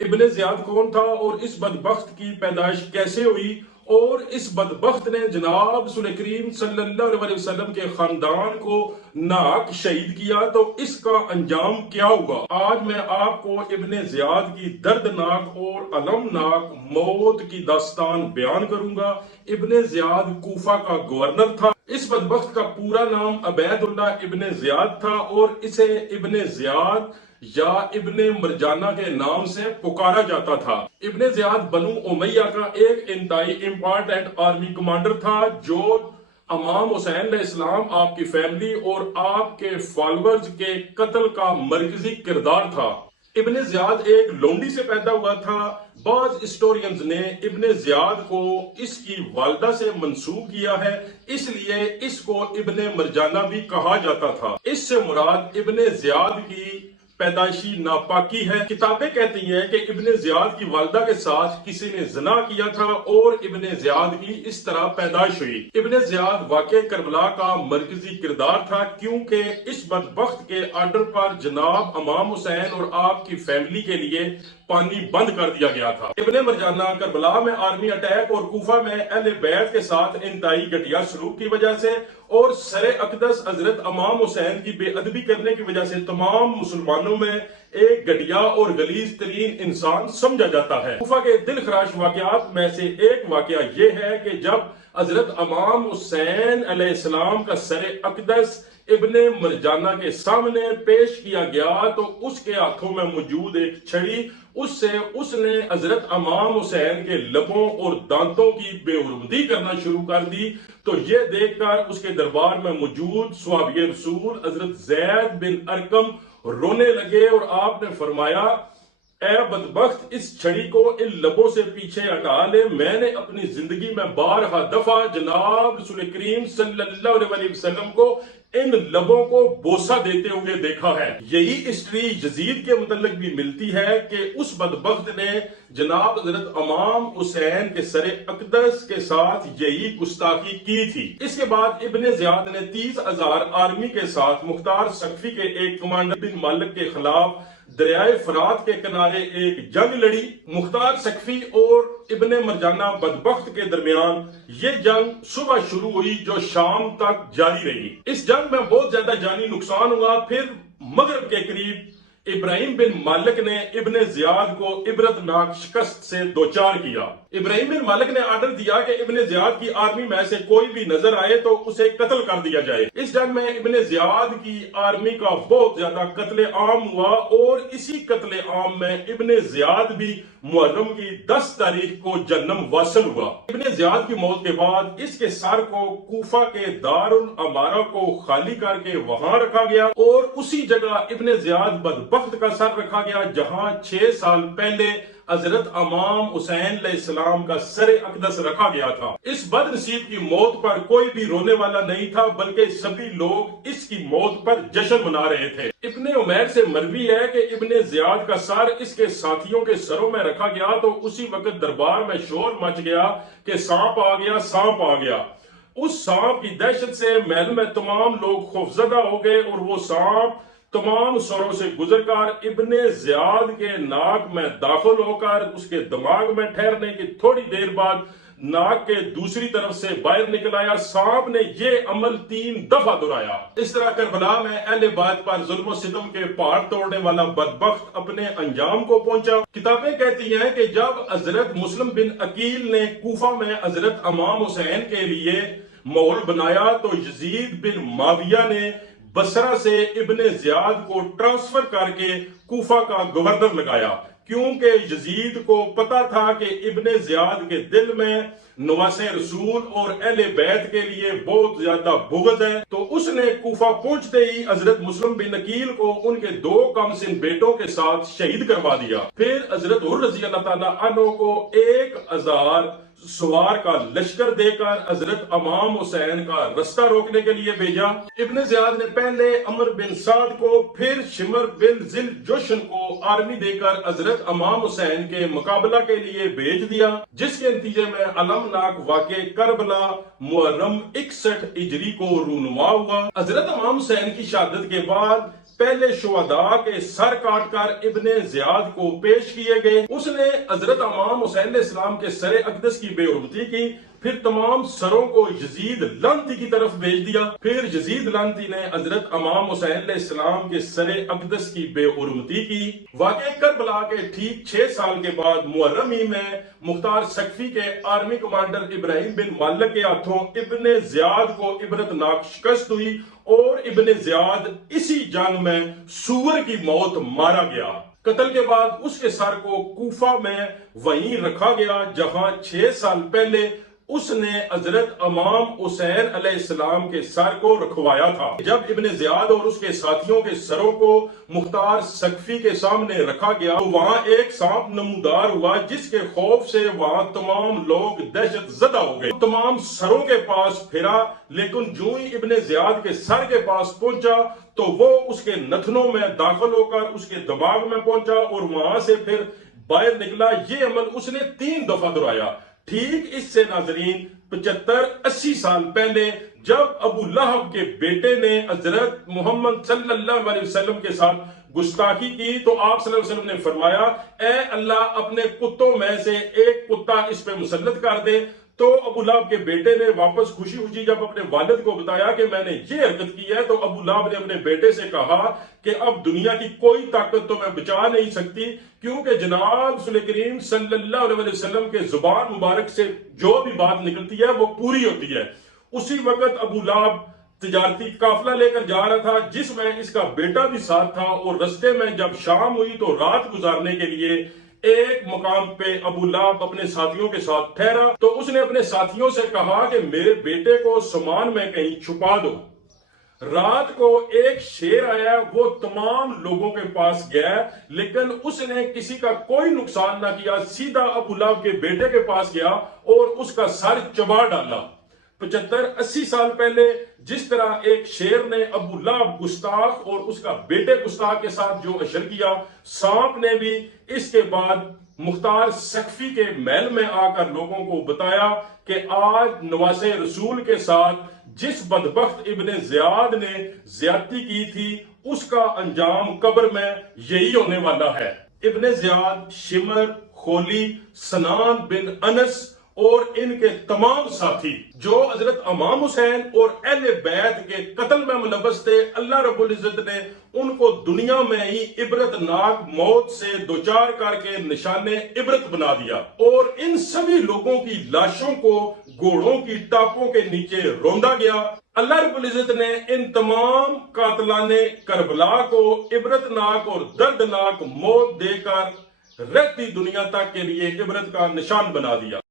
ابن زیاد کون تھا اور اس بدبخت کی پیدائش کیسے ہوئی، اور اس بدبخت نے جناب رسول کریم صلی اللہ علیہ وسلم کے خاندان کو ناک شہید کیا، تو اس کا انجام کیا ہوگا؟ آج میں آپ کو ابن زیاد کی دردناک اور المناک موت کی داستان بیان کروں گا۔ ابن زیاد کوفہ کا گورنر تھا۔ اس بدبخت کا پورا نام عبید اللہ ابن زیاد تھا اور اسے ابن زیاد یا ابن مرجانہ کے نام سے پکارا جاتا تھا۔ ابن زیاد بنو امیہ کا ایک انتہائی امپارٹنٹ آرمی کمانڈر تھا جو امام حسین علیہ السلام، آپ کی فیملی اور آپ کے فالورز کے قتل کا مرکزی کردار تھا۔ ابن زیاد ایک لونڈی سے پیدا ہوا تھا۔ بعض ہسٹورینز نے ابن زیاد کو اس کی والدہ سے منسوب کیا ہے، اس لیے اس کو ابن مرجانہ بھی کہا جاتا تھا۔ اس سے مراد ابن زیاد کی پیدائشی ناپاکی ہے۔ کتابیں کہتی ہیں کہ ابن زیاد کی والدہ کے ساتھ کسی نے زنا کیا تھا اور ابن زیاد کی اس طرح پیدائش ہوئی۔ ابن زیاد واقع کربلا کا مرکزی کردار تھا کیونکہ اس بدبخت کے آرڈر پر جناب امام حسین اور آپ کی فیملی کے لیے پانی بند کر دیا گیا تھا۔ ابن مرجانہ کربلا میں آرمی اٹیک اور کوفہ میں اہل بیت کے ساتھ انتہائی گھٹیا سلوک کی وجہ سے اور سر اقدس حضرت امام حسین کی بے ادبی کرنے کی وجہ سے تمام مسلمانوں میں ایک گھٹیا اور غلیظ ترین انسان سمجھا جاتا ہے۔ کوفہ کے دل خراش واقعات میں سے ایک واقعہ یہ ہے کہ جب حضرت امام حسین علیہ السلام کا سر اقدس ابن مرجانہ کے سامنے پیش کیا گیا تو اس کے ہاتھوں میں موجود ایک چھڑی اس نے حضرت امام حسین کے لبوں اور دانتوں کی بے حرمتی کرنا شروع کر دی۔ تو یہ دیکھ کر اس کے دربار میں موجود صحابی رسول حضرت زید بن ارقم رونے لگے اور آپ نے فرمایا، اے بدبخت، اس چھڑی کو ان لبوں سے پیچھے ہٹا لے۔ میں نے اپنی زندگی میں بارہا دفعہ جناب رسول کریم صلی اللہ علیہ وسلم کو ان لبوں کو بوسہ دیتے ہوئے دیکھا ہے۔ یہی ہسٹری یزید کے متعلق بھی ملتی ہے کہ اس بدبخت نے جناب حضرت امام حسین کے سر اقدس کے ساتھ یہی گستاخی کی تھی۔ اس کے بعد ابن زیاد نے 30,000 آرمی کے ساتھ مختار سقفی کے ایک کمانڈر بن مالک کے خلاف دریائے فرات کے کنارے ایک جنگ لڑی۔ مختار سقفی اور ابن مرجانہ بدبخت کے درمیان یہ جنگ صبح شروع ہوئی جو شام تک جاری رہی۔ اس جنگ میں بہت زیادہ جانی نقصان ہوا۔ پھر مغرب کے قریب ابراہیم بن مالک نے ابن زیاد کو عبرتناک شکست سے دوچار کیا۔ ابراہیم بن مالک نے آرڈر دیا کہ ابن زیاد کی آرمی میں سے کوئی بھی نظر آئے تو اسے قتل کر دیا جائے۔ اس جنگ میں ابن زیاد کی آرمی کا بہت زیادہ قتل عام ہوا اور اسی قتل عام میں ابن زیاد بھی محرم کی 10 تاریخ کو جہنم واصل ہوا۔ ابن زیاد کی موت کے بعد اس کے سر کو کوفہ کے دارالامارہ کو خالی کر کے وہاں رکھا گیا اور اسی جگہ ابن زیاد بدبخت کا سر رکھا گیا جہاں 6 سال پہلے حضرت امام حسین علیہ السلام کا سر اقدس رکھا گیا تھا۔ اس بد نصیب کی موت پر کوئی بھی رونے والا نہیں تھا بلکہ سبھی لوگ اس کی موت پر جشن منا رہے تھے۔ ابن عمیر سے مروی ہے کہ ابن زیاد کا سر اس کے ساتھیوں کے سروں میں رکھا گیا تو اسی وقت دربار میں شور مچ گیا کہ سانپ آ گیا، سانپ آ گیا۔ اس سانپ کی دہشت سے محل میں تمام لوگ خوفزدہ ہو گئے اور وہ سانپ تمام سروں سے گزر کر ابن زیاد کے ناک میں داخل ہو کر اس کے دماغ میں ٹھہرنے کی تھوڑی دیر بعد ناک کے دوسری طرف سے باہر نکل آیا۔ سانپ نے یہ عمل 3 دفعہ دہرایا۔ اس طرح کربلا میں اہل بیت پر ظلم و ستم کے پہاڑ توڑنے والا بدبخت اپنے انجام کو پہنچا۔ کتابیں کہتی ہیں کہ جب حضرت مسلم بن عقیل نے کوفہ میں حضرت امام حسین کے لیے ماحول بنایا تو یزید بن معاویہ نے بصرہ سے ابن زیاد کو ٹرانسفر کر کے کوفہ کا گورنر لگایا کیونکہ یزید کو پتا تھا کہ ابن زیاد کے دل میں نواسے رسول اور اہل بیت کے لیے بہت زیادہ بغض ہے۔ تو اس نے کوفہ پہنچتے ہی حضرت مسلم بن عقیل کو ان کے 2 کمسن بیٹوں کے ساتھ شہید کروا دیا۔ پھر حضرت عمر رضی اللہ تعالیٰ عنہ کو 1000 سوار کا لشکر دے کر حضرت امام حسین کا رستہ روکنے کے لیے بھیجا۔ ابن زیاد نے پہلے عمر بن سعد کو پھر شمر بن ذل جوشن کو آرمی دے کر حضرت امام حسین کے مقابلہ کے لیے بھیج دیا جس کے نتیجے میں المناک واقع کربلا محرم 61 ہجری کو رونما ہوا۔ حضرت امام حسین کی شہادت کے بعد پہلے شہداء کے سر کاٹ کر ابن زیاد کو پیش کیے گئے۔ اس نے حضرت امام حسین علیہ السلام کے سر اقدس کی بے حرمتی کی، پھر تمام سروں کو یزید لعنتی کی طرف بھیج دیا۔ پھر یزید لعنتی نے حضرت امام حسین علیہ السلام کے سر اقدس کی بے حرمتی کی۔ واقع کربلا کے ٹھیک 6 سال کے بعد محرم ہی میں مختار سقفی کے آرمی کمانڈر ابراہیم بن مالک کے ہاتھوں ابن زیاد کو عبرتناک شکست ہوئی اور ابن زیاد اسی جنگ میں سور کی موت مارا گیا۔ قتل کے بعد اس کے سر کو کوفہ میں وہیں رکھا گیا جہاں 6 سال پہلے اس نے حضرت امام حسین علیہ السلام کے سر کو رکھوایا تھا۔ جب ابن زیاد اور اس کے ساتھیوں کے سروں کو مختار سقفی کے سامنے رکھا گیا تو وہاں ایک سانپ نمودار ہوا جس کے خوف سے وہاں تمام لوگ دہشت زدہ ہو گئے۔ تمام سروں کے پاس پھرا، لیکن جو ہی ابن زیاد کے سر کے پاس پہنچا تو وہ اس کے نتنوں میں داخل ہو کر اس کے دماغ میں پہنچا اور وہاں سے پھر باہر نکلا۔ یہ عمل اس نے 3 دفعہ دہرایا۔ ٹھیک اس سے ناظرین 75-80 سال پہلے جب ابو لہب کے بیٹے نے حضرت محمد صلی اللہ علیہ وسلم کے ساتھ گستاخی کی تو آپ صلی اللہ علیہ وسلم نے فرمایا، اے اللہ اپنے کتوں میں سے ایک کتا اس پہ مسلط کر دے۔ تو ابو لہب کے بیٹے نے واپس خوشی خوشی جب اپنے والد کو بتایا کہ میں نے یہ حرکت کی ہے تو ابو لہب نے اپنے بیٹے سے کہا کہ اب دنیا کی کوئی طاقت تو میں بچا نہیں سکتی، کیونکہ جناب رسول کریم صلی اللہ علیہ وسلم کے زبان مبارک سے جو بھی بات نکلتی ہے وہ پوری ہوتی ہے۔ اسی وقت ابو لہب تجارتی قافلہ لے کر جا رہا تھا جس میں اس کا بیٹا بھی ساتھ تھا، اور رستے میں جب شام ہوئی تو رات گزارنے کے لیے ایک مقام پہ ابو لہب اپنے ساتھیوں کے ساتھ ٹھہرا تو اس نے اپنے ساتھیوں سے کہا کہ میرے بیٹے کو سامان میں کہیں چھپا دو۔ رات کو ایک شیر آیا، وہ تمام لوگوں کے پاس گیا لیکن اس نے کسی کا کوئی نقصان نہ کیا، سیدھا ابو لہب کے بیٹے کے پاس گیا اور اس کا سر چبا ڈالا۔ 75-80 سال پہلے جس طرح ایک شیر نے ابو لہب گستاخ اور اس کا بیٹے گستاخ کے ساتھ جو اشر کیا، سانپ نے بھی اس کے بعد مختار سقفی کے محل میں آ کر لوگوں کو بتایا کہ آج نواسے رسول کے ساتھ جس بدبخت ابن زیاد نے زیادتی کی تھی اس کا انجام قبر میں یہی ہونے والا ہے۔ ابن زیاد، شمر، خولی، سنان بن انس اور ان کے تمام ساتھی جو حضرت امام حسین اور اہل بیت کے قتل میں ملوث تھے، اللہ رب العزت نے ان کو دنیا میں ہی عبرتناک موت سے دوچار کر کے نشان عبرت بنا دیا، اور ان سبھی لوگوں کی لاشوں کو گھوڑوں کی ٹاپوں کے نیچے روندا گیا۔ اللہ رب العزت نے ان تمام قاتلان کربلا کو عبرتناک اور دردناک موت دے کر رہتی دنیا تک کے لیے عبرت کا نشان بنا دیا۔